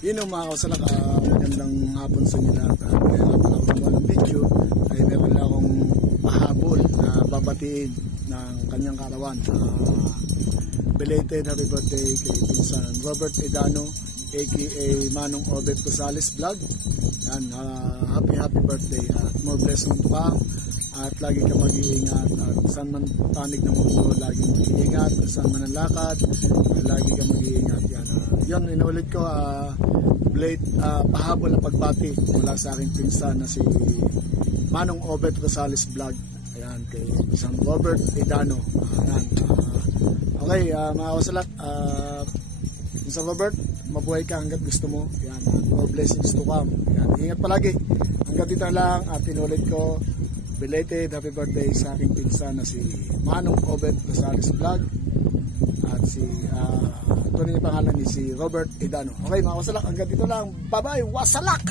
Yun o mga kasalak, magandang hapon sa inyo lahat. Kaya nga pala ako naman ng video ay meron lang akong pahabol na babatiin ng kanyang karawan. Belated happy birthday kay Pinsan Robert Edano aka Manong Obet Rosales Vlog. Yan, happy birthday at more blessing pa. At lagi ka mag-iingat at saan man panig ng mundo, lagi mag-iingat, saan man ang lakad, lagi ka mag-iingat. Yan, yun, inulit ko, pahabol na pagbati mula sa aking pinsan na si Manong Obet Rosales Vlog. Ayan, kay isang Robert Edano. Ayan, okay, mga kasalat, isang Robert, mabuhay ka hanggat gusto mo. Ayan, more blessings to come. Ayan, ingat palagi. Hanggat dito lang at inulit ko, belated happy birthday sa aking pinsan na si Manong Obet Rosales Vlog at si tunay na pangalan ni si Robert Edano. Okay mga wasalak, hanggang dito lang. Bye bye, wasalak!